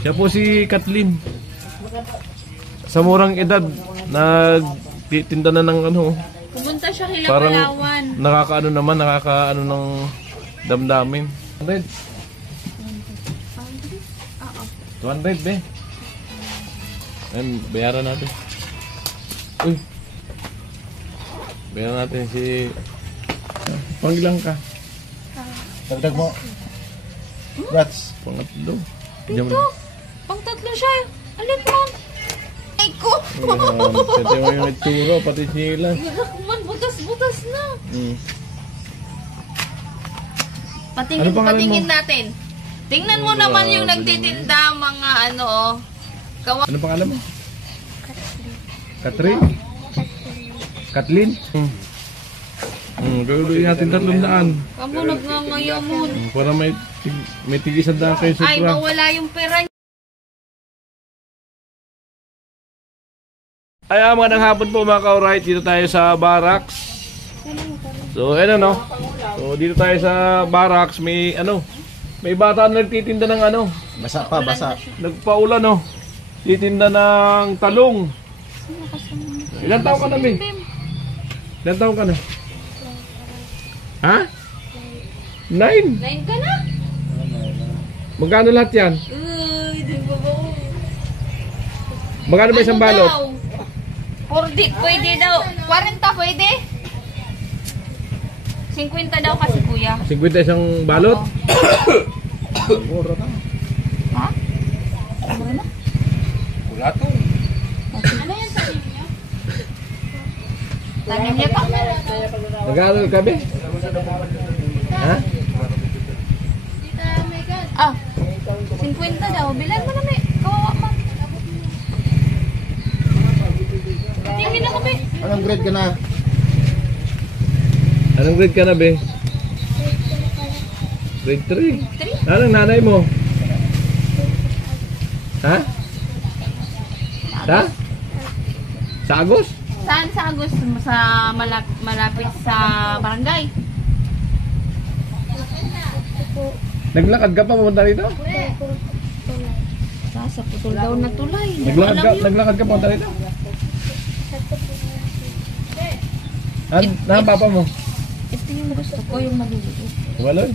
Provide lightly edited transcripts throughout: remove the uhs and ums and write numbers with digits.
Siya po si Kathleen. Sa murang edad, nagtitinda na ng ano. Pumunta siya kila parang Palawan. Nakakaano ng damdamin. 200. 200 be. Ayan, bayaran natin. Uy. Bayaran natin si... Pangilang ka? Dagdag mo. Rats. Pangatlo. Dito. Pang-tatlo siya. Alin mo? Ay ko. Pati mo yung itsura, pati sila. Man, butas-butas na. Ano pangalan Patingin mo? natin. Tingnan mo naman yung nagtitinda mga ano oh. Ano pangalan mo? Catherine? Kathleen? Gagawin natin 300. Kamu nagngangayamun. Para may tig-100 kayo sa Ay, mawala yung pera niya. Ay, magandang hapon po mga ka-alright. Dito tayo sa barracks. So, ano. So, dito tayo sa barracks. May bata na nagtitinda ng ano. Basa pa, basa. Nagpaulan, no. Titinda ng talong. Ilan taon ka na, Min? Ilan taon ka na? Ha? 9? 9 ka na? Magkano lahat yan? Uy, di ba ba? Magkano ba isang balot? 40, pwede daw. 40 pwede? 50 daw kasi kuya. 50 isang balot? Mura na. Ha? Mura na? Wala to. Ano yan tanim niyo? Tanim niya pa? Magkano ka, be? Ha? Ah, 50 daw. Bilan mo na, may. Kawawa man. Tingin na kami. Anong grade ka na? Anong grade ka na, be? Grade 3. Anong nanay mo? Ha? Sa? Sa Agos? Saan sa Agos? Sa malapit sa barangay? Naglakad ka pa pumunta rito? Sa putol daw na tulay. Naglakad ka pumunta rito? Na papa mo? Ito yung gusto ko, yung maliliit. Waloy?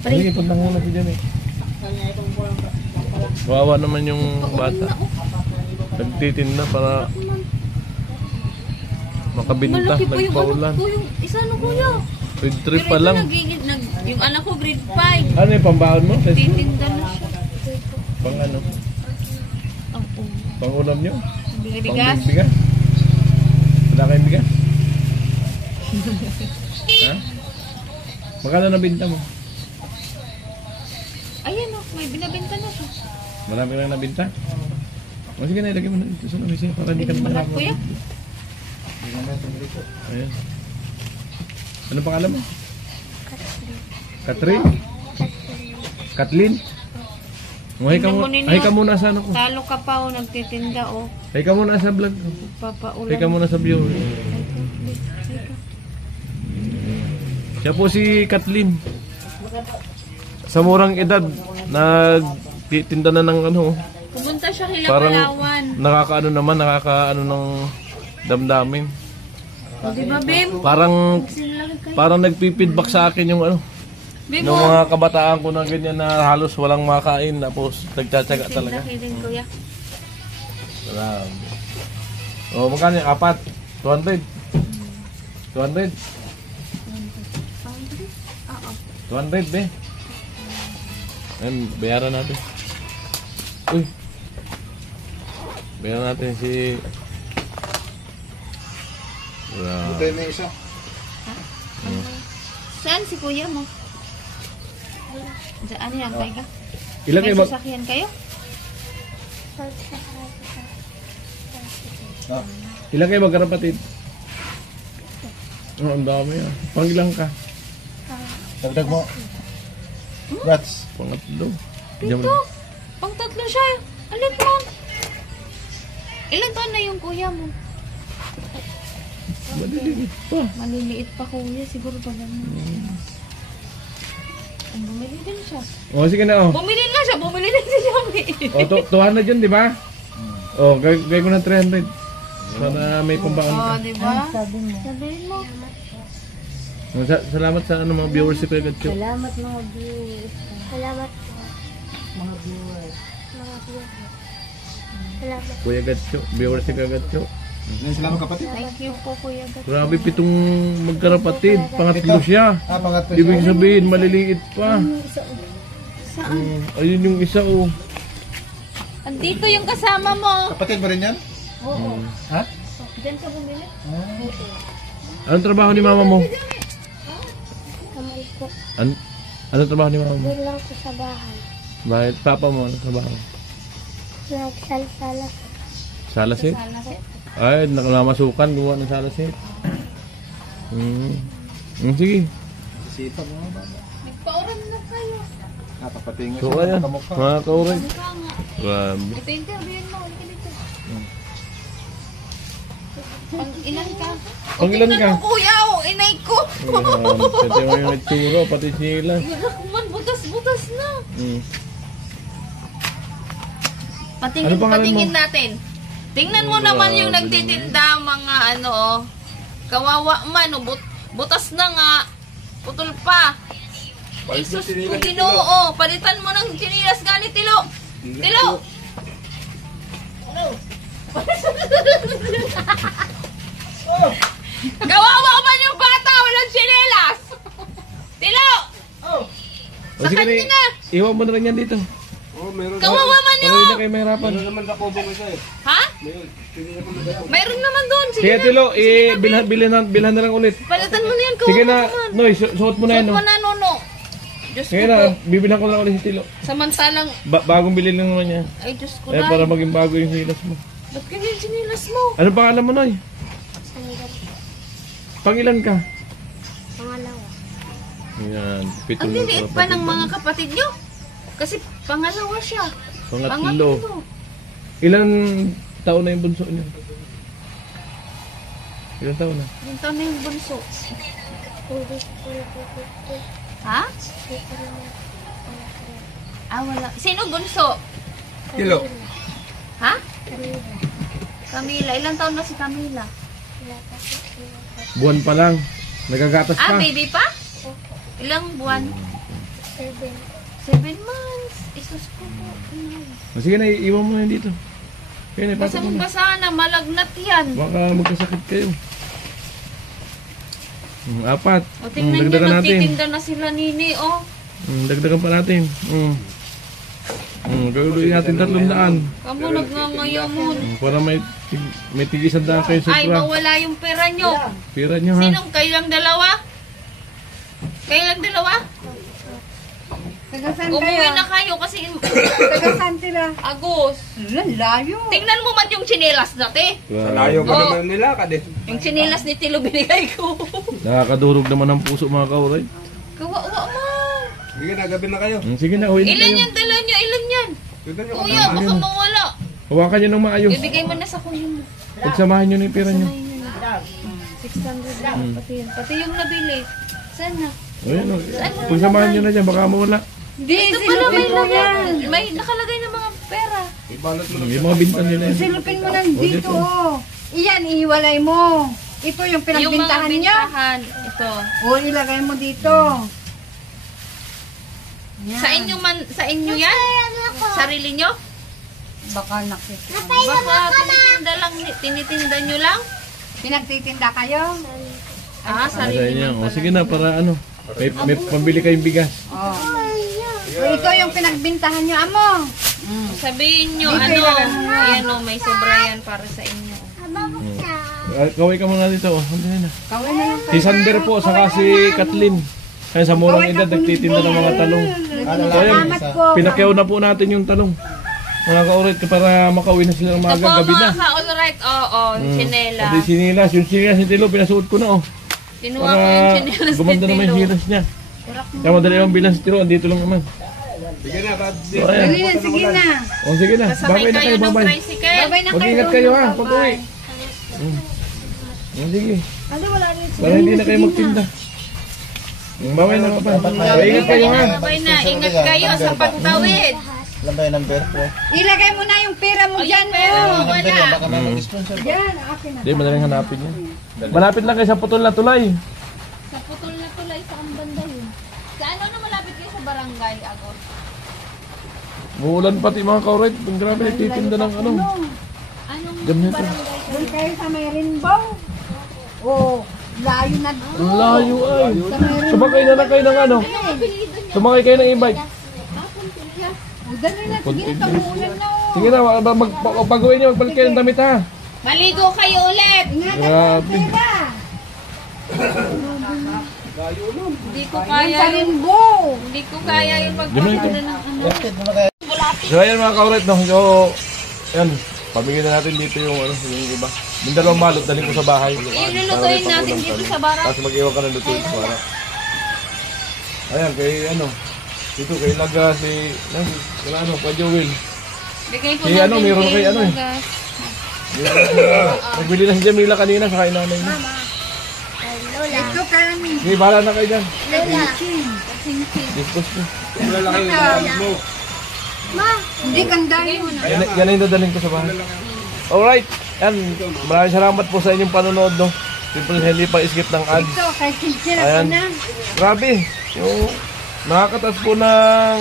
Sige, punta muna si Jan eh. Kawawa naman yung bata. Nagtitinda para makabinta, Malaki pa yung nagpaulan. anak ko, yung isa na kuya. Grade 3 pa lang. Yung anak ko grade 5. Ano yung pambaon mo? Titinda na siya. Pang ano? Opo. Pang ulam nyo? Bigas. Pang bigas? Wala kayong bigas? Ha? Magkano nabinta mo? Ayan o, may binabenta na siya. Marami lang nabinta? O sige na, ilagay mo na dito sa lamesa para hindi ka na Mahal kuya. Ayan. Ano pangalan mo? Catherine? Kathleen? Ay ka muna sa ano ko. Talo ka pa o, nagtitinda o. Ay ka muna sa vlog ko. Papaulan. Ay ka muna sa view. Siya po si Kathleen. Sa murang edad, nagtitinda na ng ano. Pumunta siya kila Parang Palawan. nakakaano ng damdamin. Di ba, Bim? Parang nagpi-feedback sa akin yung ano. Bim, Nung mga kabataan ko na ganyan na halos walang makain, tapos nagtsatsaga talaga. Hilin, kuya. Salamat. O, magkano yung 4? 200? 200? 200, be. Ayan, bayaran natin. Uy. Bayaran natin si... Ito yung isa. Saan si kuya mo? Ano yan, ka? Ilan kayo May sasakyan kayo? Ilan kayo magkarapatid? Oh, ang dami ah. Pangilang ka? Dagdag mo. Rats. Pangatlo. Dito. Pang-tatlo siya. Alin mo? Ilan taon na yung kuya mo? Maliliit pa. Maliliit pa kuya. Siguro pa ganun. Bumili din siya. O, sige na, oh. Bumili na siya. Bumili na si Yami. O, 200 yun, di ba? O, gawin ko ng 300. Para may pambaon ka. Diba? Sabihin mo. Salamat sa ano, mga viewers si Kuya Gatcho. Salamat mga viewers. Salamat mga viewers. Mga viewers. Salamat. Kuya Gatcho, viewers si Kuya Gatcho. Salamat kapatid. Thank you po, Kuya Gat. Grabe, 7 magkarapatid. Pangatlo siya. Pangatlo Ibig sabihin, maliliit pa. Saan? Ayun yung isa, oh. Andito yung kasama mo. Kapatid mo rin yan? Oo. Ha? Diyan ka bumili? Anong trabaho ni mama mo? Kamay ko. Anong trabaho ni mama mo? Doon lang ko sa bahay. Bakit? Papa mo, anong trabaho? Nagsalsala. Salasit? Ay, nakamasukan, gumawa ng salasit. Sige. Sipag mo ba? Nagpa-oran na kayo. Papatingin So, ayan. Mga kauray. Mukha nga. Grabe. Ito yung interviewin mo. Halika dito. Pang ilan ka? Pang ilan ka? Tingnan mo, kuya, oh, inay ko. Pwede mo yung nagturo, pati sila. Man, butas-butas na. Ano pangalan Patingin mo? natin. Tingnan mo naman yung nagtitinda mga ano, oh. Kawawa man, oh, butas na nga. Putol pa. Jesus ko Ginoo, palitan mo ng chinilas gani, Tilo. Tilo. Kawawa man yung bata, walang chinilas. Tilo. O sige na, Sakit na. iwan mo na lang yan dito. Kawawa man Para yun. hindi na kayo mahirapan. Ha? Mayroon naman doon. Sige Sige na. Tilo, bilhan na lang ulit. Palitan mo na yan. Sige kawawa na, naman. Noy, suot mo na yan. Suot No? mo na, Nono. Diyos ko Sige po. na, bibilhan ko lang ulit si Tilo. Samantalang, Bagong bilhin lang naman niya. ay Diyos ko Eh, lang. para maging bago yung silas mo. Ba't ganyan sinilas mo? Anong pangalan mo, Noy? Sandal. Pangilan ka? Pangalawa. Yan, Ang pitong liliit pa ng mga kapatid nyo. Kasi pangalawa siya. Pangatlo. Ilan taon na yung bunso niyo? Ilan taon na? Yung taon na yung bunso. Hindi ko ito. Ha? Ah, wala. Sino bunso? Kilo. Ha? Camila. Ilang taon na si Camila? Buwan pa lang. Nagagatas Ah, pa. baby pa? Ilang buwan? 7 months. Isus ko po. Sige na, iwan mo na yun dito. Kaya na, pasok mo na. Basang-basa na. Malagnat yan. Baka magkasakit kayo. 4. O, tingnan nyo, Dagdagan natin. nagtitinda na sila nini, oh. Dagdagan pa natin. Gagawin natin 300. Kamu nagnangayamon. Para may tigisan na kayo sa Ay, mawala yung pera nyo. Pira nyo ha. Sinong kayo lang dalawa? Kayo lang dalawa? Taga-saan Umuwi kayo? na kayo kasi Taga-saan sila? Agos. Layo. Tingnan mo man yung tsinelas natin. Layo. pa naman nila, kadit. Yung tsinelas ni Tilo binigay ko. Nakakadurog naman ang puso mga kauray. Kawawa man. Sige na, gabi na kayo. Sige na, uwi na Ilan kayo. yan dala nyo? Ilan yan? Tignan nyo Kuya, baka mawala. Hawakan nyo ng maayos. Ibigay mo na sa kuya mo. Pagsamahan nyo na yung pera nyo. 600 lang. Pati yung nabili. Sana. Ayun, pagsamahan nyo na dyan, baka mawala. Hindi, Ito pala may silupin mo yan. May nakalagay na mga pera. Ibalot mo Yung mga bintan nila yun. Silupin mo lang dito. Oh. Iyan, iiwalay mo. Ito yung Yung mga pinagbintahan niya. bintahan. Ito. O, ilagay mo dito. Yan. Sa inyo yan? Sarili nyo? Baka nakita. Baka tinitinda lang, tinitinda nyo lang? Pinagtitinda kayo? Ah, Sa sarili inyo. nyo O sige na, para ano. May pambili kayong bigas. Oh. O, ito yung pinagbintahan niyo, amo. Sabihin nyo, Dito ano, ilagay mo. ayan o, may sobra yan para sa inyo. Kaway ka muna dito. Ano na. Kawin na yung Si Sander po, saka si Kathleen. Kaya sa murang edad, nagtitinda ng mga talong. Salamat po. Pinakyaw na po natin yung talong. Mga kaurit, para makauwi na sila ng Ito maga, po gabi na. mga ka-alright, oo, chinela. Pati sinilas, yung sinilas ni Tilo, pinasuot ko na oh. Kinuha ko yung Para chinelas gumanda naman yung Tilo. silas niya. Kaya madali lang bilang si Tilo, andito lang naman. Sige na, So ayan. Dali na, sige na. O sige na, Kasabay babay na kayo kayo, ng babay. tricycle. Babay na kayo. Mag-ingat kayo ha, pag-uwi. O sige, Ano, wala rin. para hindi na kayo magtinda. Baway na pa. So, ingat kayo ha. Sabay na, ingat kayo sa pagtawid. Alam ba yung number ko? Ilagay mo na yung pera mo dyan. Number yan, baka may mag-sponsor. Yan, akin na. Hindi, madaling hanapin yan. Malapit lang kayo sa putol na tulay. Sa putol na tulay sa banda yun. Sa ano na malapit kayo sa barangay, Agos? Muulan pati mga kaurit. Ang grabe nagtitinda ng ano. Anong Ganito. barangay? Doon kayo sa may Rainbow. Oh, layo na. Ang layo ay. Sa may Rainbow. Sumakay na lang kayo ng ano. Sumakay kayo ng e-bike. Oh, dali na. Sige na, tamuulan na. Sige na, pag-uwi niyo, magbalik kayo ng damit ha. Maligo kayo ulit! Ingatan mo Grabe. ang pera. Hindi ko Yan kaya sa yung... Rainbow. Hindi ko kaya yung Ganun magpapagod ito. ng ano. So ayan mga kaurit no. So, ayan. Pamigyan na natin dito yung ano, yung iba. Yung dalawang balot, daling ko sa bahay. Yung lulutuin natin dito sa barak. Tapos mag-iwan ka ng lutuin sa barak. Ayan, kay ano. Dito kay Laga, si... ano, kay Joel. Bigay ko Si natin ano, meron kay ano eh. Bagas. Nagbili na si Jamila kanina sa kay nanay niya. Ito kaya ni Sige, bahala na kayo dyan. Sing-sing. Dispose nyo. Wala kayo ng gamit mo. Hindi kandahin mo na. Yan ang dadaling ko sa bahay. Alright. Yan. Maraming salamat po sa inyong panonood. No? Simple hindi pa skip ng ads. Ito, kay Kinsira Ayan. ko na. Grabe. Yung nakakatas po ng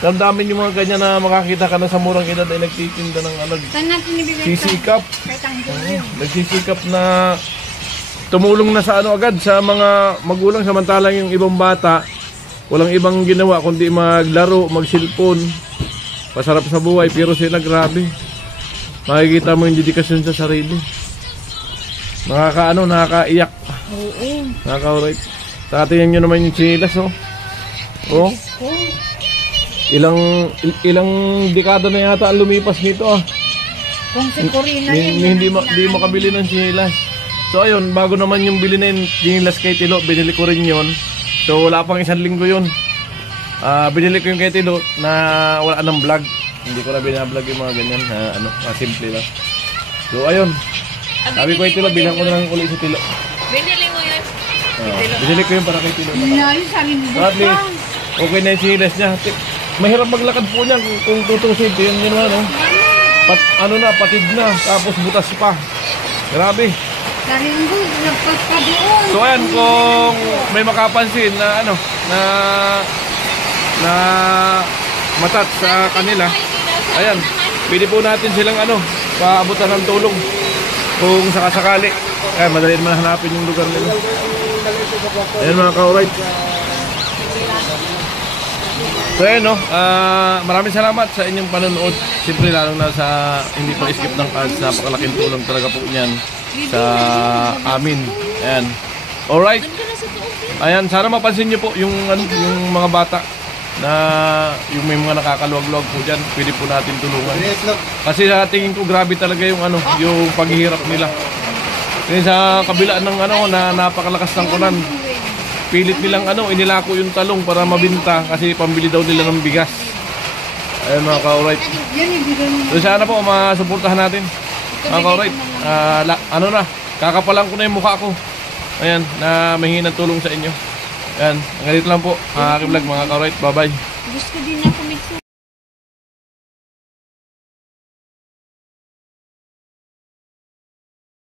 damdamin yung mga ganyan na makakita ka na sa murang edad ay nagtitinda ng ano, Saan natin ibigay ito? sisikap. Kay Tanggol. Nagsisikap na tumulong na sa ano agad sa mga magulang samantalang yung ibang bata walang ibang ginawa kundi maglaro, magsilpon, pasarap sa buhay pero sila grabe. Makikita mo yung dedikasyon sa sarili. Nakakaiyak. Oo. Nakaka-right. Tingnan nyo naman yung chinelas, oh. Oh. Ilang dekada na yata ang lumipas nito, ah. Kung si Corina yun. Hindi mo kabili ng chinelas. So ayun, bago naman yung bili na yung chinelas kay Tilo, binili ko rin yun. So wala pang 1 linggo yun. Binili ko yung kay Tilo na wala ng vlog. Hindi ko na binablog yung mga ganyan, simple lang. So ayun, sabi ko kay Tilo, bilang ko na lang ulit si Tilo. Binili mo yun. Binili ko yun para kay Tilo. Inayo sa Rainbow So, at least, okay na yung chinelas niya. Mahirap maglakad po niya kung tutusin. Yun naman, no? Patid na, tapos butas pa. Grabe. Sa Rainbow, nagpagkadoon. So ayan, kung may makapansin na na matat sa kanila, ayan, pwede po natin silang paabutan ng tulong kung sakasakali. Ayan, madali naman hanapin yung lugar nila. Ayan mga ka-alright. So ayan, no, maraming salamat sa inyong panonood. Siyempre lalong na sa hindi pa skip ng ads, napakalaking tulong talaga po niyan sa amin. Ayan. Alright. Ayan, sana mapansin niyo po yung mga bata na yung may mga nakakaluwag-luwag po diyan, pwede po natin tulungan. Kasi sa tingin ko grabe talaga yung yung paghihirap nila. Kasi sa kabila ng na napakalakas ng ulan, pilit nilang inilako yung talong para mabinta kasi pambili daw nila ng bigas. Ayan mga ka-alright. Yan, ibigay mo. So sana po masuportahan natin. Mga ka-alright. Kakapalan ko na yung mukha ko. Ayan, na mahingi ng tulong sa inyo. Ayan, hanggang dito lang po. Aking vlog mga ka-alright. Bye-bye. Gusto din ako mix